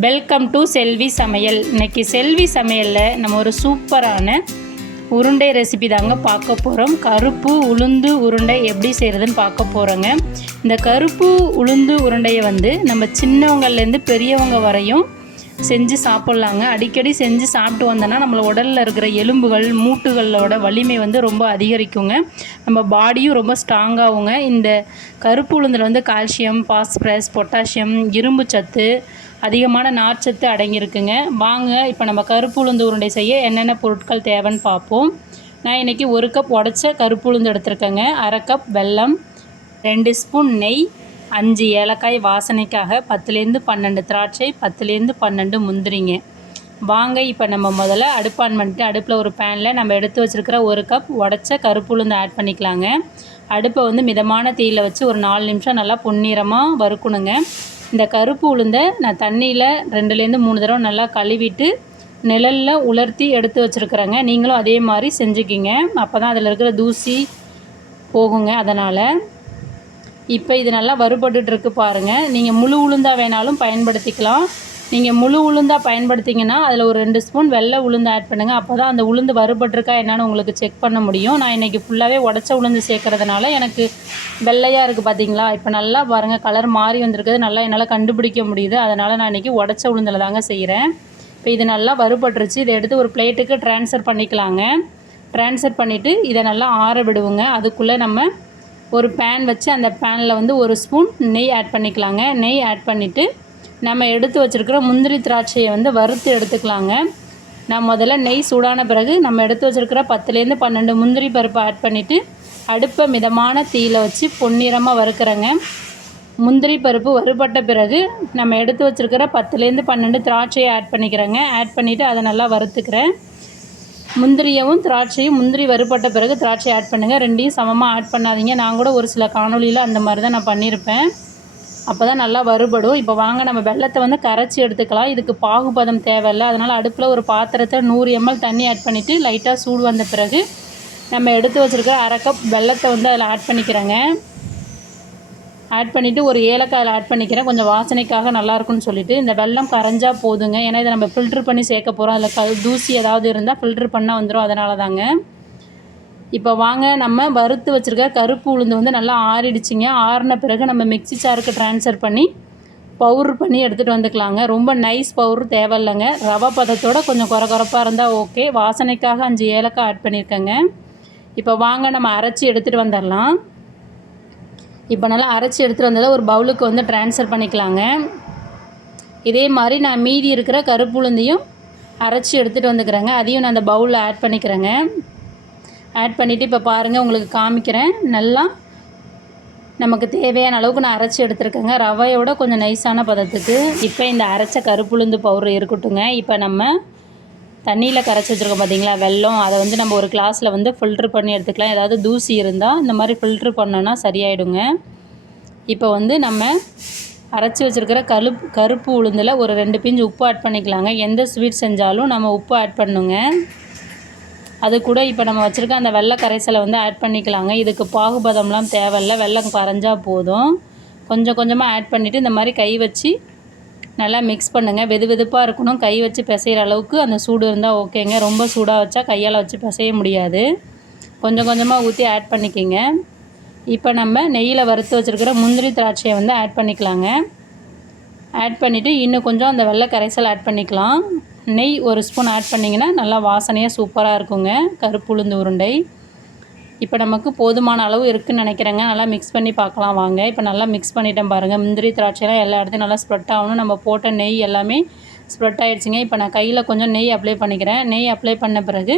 Welcome to செல்வி சமையல் இன்னைக்கு செல்வி சமையலில் நம்ம ஒரு சூப்பரான உருண்டை ரெசிபி தாங்க பார்க்க போகிறோம் கருப்பு உளுந்து உருண்டை எப்படி செய்கிறதுன்னு பார்க்க போகிறோங்க இந்த கருப்பு உளுந்து உருண்டையை வந்து நம்ம சின்னவங்கள்லேருந்து பெரியவங்க வரையும் செஞ்சு சாப்பிட்லாங்க. அடிக்கடி செஞ்சு சாப்பிட்டு வந்தோன்னா நம்மளை உடலில் இருக்கிற எலும்புகள் மூட்டுகளோட வலிமை வந்து ரொம்ப அதிகரிக்குங்க. நம்ம பாடியும் ரொம்ப ஸ்ட்ராங்காகுங்க இந்த கருப்பு உளுந்தில் வந்து கால்சியம் பாஸ்பரஸ் பொட்டாசியம் இரும்பு சத்து அதிகமான நார்ச்சத்து அடங்கியிருக்குங்க. வாங்க இப்போ நம்ம கருப்பு உளுந்து உருண்டை செய்ய என்னென்ன பொருட்கள் தேவைன்னு பார்ப்போம் நான் இன்றைக்கி ஒரு கப் உடச்ச கருப்பு உளுந்து எடுத்திருக்கேங்க. அரை கப் வெல்லம் ரெண்டு ஸ்பூன் நெய் அஞ்சு ஏலக்காய் வாசனைக்காக பத்துலேருந்து பன்னெண்டு திராட்சை பத்துலேருந்து பன்னெண்டு முந்திரிங்க. வாங்க இப்போ நம்ம முதல்ல அடுப்பான் பண்ணிட்டு அடுப்பில் ஒரு பேனில் நம்ம எடுத்து வச்சுருக்கிற ஒரு கப் உடச்ச கருப்பு உளுந்து ஆட் பண்ணிக்கலாங்க. அடுப்பை வந்து மிதமான தீயில் வச்சு ஒரு நாலு நிமிஷம் நல்லா பொன்னிறமாக வறுக்கணுங்க. இந்த கருப்பு உளுந்தை நான் தண்ணியில் ரெண்டுலேருந்து மூணு தடவை நல்லா கழுவிட்டு நிழலில் உலர்த்தி எடுத்து வச்சுருக்குறேங்க. நீங்களும் அதே மாதிரி செஞ்சுக்கிங்க. அப்போ தான் அதில் இருக்கிற தூசி போகுங்க அதனால். இப்போ இது நல்லா வறுபட்டுட்டு பாருங்கள் நீங்கள் முழு உளுந்தா வேணாலும் பயன்படுத்திக்கலாம். நீங்கள் முழு உளுந்தா பயன்படுத்திங்கன்னா அதில் ஒரு ரெண்டு ஸ்பூன் வெள்ளை உளுந்து ஆட் பண்ணுங்கள் அப்போ தான் அந்த உளுந்து வறுபட்டிருக்கா என்னன்னு உங்களுக்கு செக் பண்ண முடியும். நான் இன்றைக்கி ஃபுல்லாகவே உடச்ச உளுந்து சேர்க்கறதுனால எனக்கு வெள்ளையாக இருக்குது பார்த்தீங்களா இப்போ நல்லா பாருங்கள் கலர் மாறி வந்திருக்குது. நல்லா என்னால் கண்டுபிடிக்க முடியுது. அதனால் நான் இன்றைக்கி உடச்ச உளுந்தில் தாங்க செய்கிறேன் இப்போ இது நல்லா வறுபட்டுருச்சு. இதை எடுத்து ஒரு பிளேட்டுக்கு ட்ரான்ஸ்ஃபர் பண்ணிக்கலாங்க. ட்ரான்ஸ்ஃபர் பண்ணிவிட்டு இதை நல்லா ஆற விடுவோங்க. அதுக்குள்ளே நம்ம ஒரு பேன் வச்சு அந்த பேனில் வந்து ஒரு ஸ்பூன் நெய் ஆட் பண்ணிக்கலாங்க. நெய் ஆட் பண்ணிவிட்டு நம்ம எடுத்து வச்சுருக்கிற முந்திரி திராட்சையை வந்து வறுத்து எடுத்துக்கலாங்க. நான் முதல்ல நெய் சூடான பிறகு நம்ம எடுத்து வச்சுருக்கிற பத்துலேருந்து பன்னெண்டு முந்திரி பருப்பு ஆட் பண்ணிவிட்டு அடுப்பை மிதமான தீயில் வச்சு பொன்னிறமாக வறுக்கிறேங்க. முந்திரி பருப்பு வறுபட்ட பிறகு நம்ம எடுத்து வச்சுருக்கிற பத்துலேருந்து பன்னெண்டு திராட்சையை ஆட் பண்ணிக்கிறேங்க. ஆட் பண்ணிவிட்டு அதை நல்லா வறுத்துக்கிறேன். முந்திரியவும் திராட்சையும் முந்திரி வறுபட்ட பிறகு திராட்சை ஆட் பண்ணுங்கள் ரெண்டையும் சமமாக ஆட் பண்ணாதீங்க. நான் கூட ஒரு சில காணொலியில் அந்த மாதிரி தான் நான் பண்ணியிருப்பேன். அப்போ தான் நல்லா வறுபடும். இப்போ வாங்க நம்ம வெள்ளத்தை வந்து கரைச்சி எடுத்துக்கலாம். இதுக்கு பாகுபதம் தேவையில்லை. அதனால் அடுப்பில் ஒரு பாத்திரத்தை நூறு எம்எல் தண்ணி ஆட் பண்ணிவிட்டு லைட்டாக சூடு வந்த பிறகு நம்ம எடுத்து வச்சுருக்க அரை கப் வெள்ளத்தை வந்து அதில் ஆட் பண்ணிக்கிறேங்க. ஆட் பண்ணிவிட்டு ஒரு ஏலக்காய் ஆட் பண்ணிக்கிறேன். கொஞ்சம் வாசனைக்காக நல்லாயிருக்குன்னு சொல்லிட்டு. இந்த வெல்லம் கரைஞ்சா போதுங்க. ஏன்னா இதை நம்ம ஃபில்ட்ரு பண்ணி சேர்க்க போகிறோம் அதில் க தூசி ஏதாவது இருந்தால் ஃபில்ட்ரு பண்ணால் வந்துடும் அதனால தாங்க இப்போ வாங்க நம்ம வறுத்து வச்சுருக்க கருப்பு உளுந்து வந்து நல்லா ஆறிடுச்சிங்க. ஆறின பிறகு நம்ம மிக்ஸி சாருக்கு ட்ரான்ஸ்ஃபர் பண்ணி பவுட்ரு பண்ணி எடுத்துகிட்டு வந்துக்கலாங்க. ரொம்ப நைஸ் பவுட்ரு தேவையில்லைங்க. ரவை பதத்தோட கொஞ்சம் குறை குறைப்பாக இருந்தால் ஓகே வாசனைக்காக அஞ்சு ஏலக்காய் ஆட் பண்ணியிருக்கேங்க இப்போ வாங்க நம்ம அரைச்சி எடுத்துகிட்டு வந்துடலாம். இப்போ நல்லா அரைச்சி எடுத்துகிட்டு வந்ததில் ஒரு பவுலுக்கு வந்து ட்ரான்ஸ்ஃபர் பண்ணிக்கலாங்க. இதே மாதிரி நான் மீதி இருக்கிற கருப்பு உளுந்தையும் அரைச்சி எடுத்துகிட்டு வந்துக்கிறேங்க. அதையும் நான் அந்த பவுலில் ஆட் பண்ணிக்கிறேங்க. ஆட் பண்ணிவிட்டு இப்போ பாருங்கள் உங்களுக்கு காமிக்கிறேன். நல்லா நமக்கு தேவையான அளவுக்கு நான் அரைச்சி எடுத்துருக்கேங்க. ரவையோட கொஞ்சம் நைஸான பதத்துக்கு. இப்போ இந்த அரைச்ச கருப்புளுந்து பவுடர் இருக்கட்டுங்க. இப்போ நம்ம தண்ணியில் கரைச்சி வச்சுருக்கோம் பார்த்தீங்களா வெல்லம். அதை வந்து நம்ம ஒரு கிளாஸில் வந்து ஃபில்ட்ரு பண்ணி எடுத்துக்கலாம். ஏதாவது தூசி இருந்தால் இந்த மாதிரி ஃபில்ட்ரு பண்ணோன்னா சரியாயிடுங்க. இப்போ வந்து நம்ம அரைச்சி வச்சுருக்கிற கருப்பு கருப்பு உளுந்தில் ஒரு ரெண்டு பிஞ்சு உப்பு ஆட் பண்ணிக்கலாங்க. எந்த ஸ்வீட் செஞ்சாலும் நம்ம உப்பு ஆட் பண்ணுங்க. அது கூட இப்போ நம்ம வச்சுருக்க அந்த வெள்ளை கரைசலை வந்து ஆட் பண்ணிக்கலாங்க. இதுக்கு பாகுபதம்லாம் தேவையில்ல. வெள்ளம் கரைஞ்சா போதும். கொஞ்சம் கொஞ்சமாக ஆட் பண்ணிவிட்டு இந்த மாதிரி கை வச்சு நல்லா மிக்ஸ் பண்ணுங்கள் வெது வெதுப்பாக இருக்கணும். கை வச்சு பிசைகிற அளவுக்கு அந்த சூடு இருந்தால் ஓகேங்க. ரொம்ப சூடாக வச்சா கையால் வச்சு பிசைய முடியாது. கொஞ்சம் கொஞ்சமாக ஊற்றி ஆட் பண்ணிக்கோங்க. இப்போ நம்ம நெய்யில் வறுத்து வச்சுருக்கிற முந்திரி திராட்சையை வந்து ஆட் பண்ணிக்கலாங்க. ஆட் பண்ணிவிட்டு இன்னும் கொஞ்சம் அந்த வெள்ளை கரைசல் ஆட் பண்ணிக்கலாம். நெய் ஒரு ஸ்பூன் ஆட் பண்ணிங்கன்னா நல்லா வாசனையாக சூப்பராக இருக்குங்க. கருப்பு உளுந்து உருண்டை. இப்போ நமக்கு போதுமான அளவு இருக்குதுன்னு நினைக்கிறேங்க. நல்லா மிக்ஸ் பண்ணி பார்க்கலாம் வாங்க. இப்போ நல்லா மிக்ஸ் பண்ணிட்டேன் பாருங்கள் முந்திரி திராட்சைலாம் எல்லா இடத்தையும் நல்லா ஸ்ப்ரெட் ஆகணும். நம்ம போட்ட நெய் எல்லாமே ஸ்ப்ரெட் ஆகிடுச்சிங்க இப்போ நான் கையில் கொஞ்சம் நெய் அப்ளை பண்ணிக்கிறேன். நெய் அப்ளை பண்ண பிறகு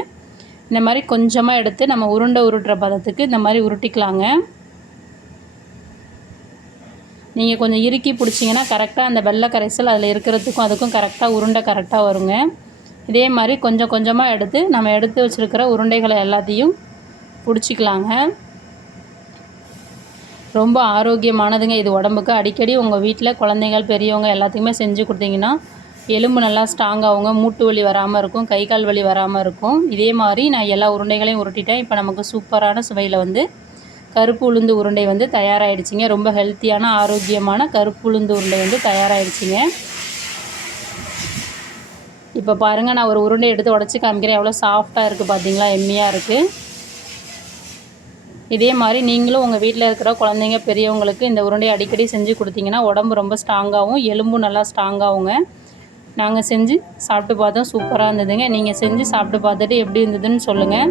இந்த மாதிரி கொஞ்சமாக எடுத்து நம்ம உருண்டை உருட்டுற பதத்துக்கு இந்த மாதிரி உருட்டிக்கலாங்க. நீங்கள் கொஞ்சம் இறுக்கி பிடிச்சிங்கன்னா கரெக்டாக அந்த வெள்ளை கரைசல் அதில் இருக்கிறதுக்கும் அதுக்கும் கரெக்டாக உருண்டை கரெக்டாக வருங்க. இதே மாதிரி கொஞ்சம் கொஞ்சமாக எடுத்து நம்ம எடுத்து வச்சுருக்கிற உருண்டைகளை எல்லாத்தையும் பிடிச்சிக்கலாங்க. ரொம்ப ஆரோக்கியமானதுங்க. இது உடம்புக்கு அடிக்கடி உங்கள் வீட்டில் குழந்தைகள் பெரியவங்க எல்லாத்துக்குமே செஞ்சு கொடுத்தீங்கன்னா எலும்பு நல்லா ஸ்ட்ராங்காகவுங்க மூட்டு வலி வராமல் இருக்கும் கை கால் வலி வராமல் இருக்கும். இதே மாதிரி நான் எல்லா உருண்டைகளையும் உருட்டிட்டேன். இப்போ நமக்கு சூப்பரான சுவையில் வந்து கருப்பு உளுந்து உருண்டை வந்து தயாராகிடுச்சிங்க ரொம்ப ஹெல்த்தியான ஆரோக்கியமான கருப்பு உளுந்து உருண்டை வந்து தயாராகிடுச்சிங்க இப்போ பாருங்கள் நான் ஒரு உருண்டை எடுத்து உடச்சி காமிக்கிறேன். எவ்வளோ சாஃப்டாக இருக்குது பார்த்தீங்களா எம்மியாக இருக்குது இதே மாதிரி நீங்களும் உங்கள் வீட்டில் இருக்கிற குழந்தைங்க பெரியவங்களுக்கு இந்த உருண்டையை அடிக்கடி செஞ்சு கொடுத்தீங்கன்னா உடம்பு ரொம்ப ஸ்ட்ராங்காகவும் எலும்பும் நல்லா ஸ்ட்ராங்காகுங்க நாங்கள் செஞ்சு சாப்பிட்டு பார்த்தோம். சூப்பராக இருந்ததுங்க. நீங்கள் செஞ்சு சாப்பிட்டு பார்த்துட்டு எப்படி இருந்ததுன்னு சொல்லுங்கள்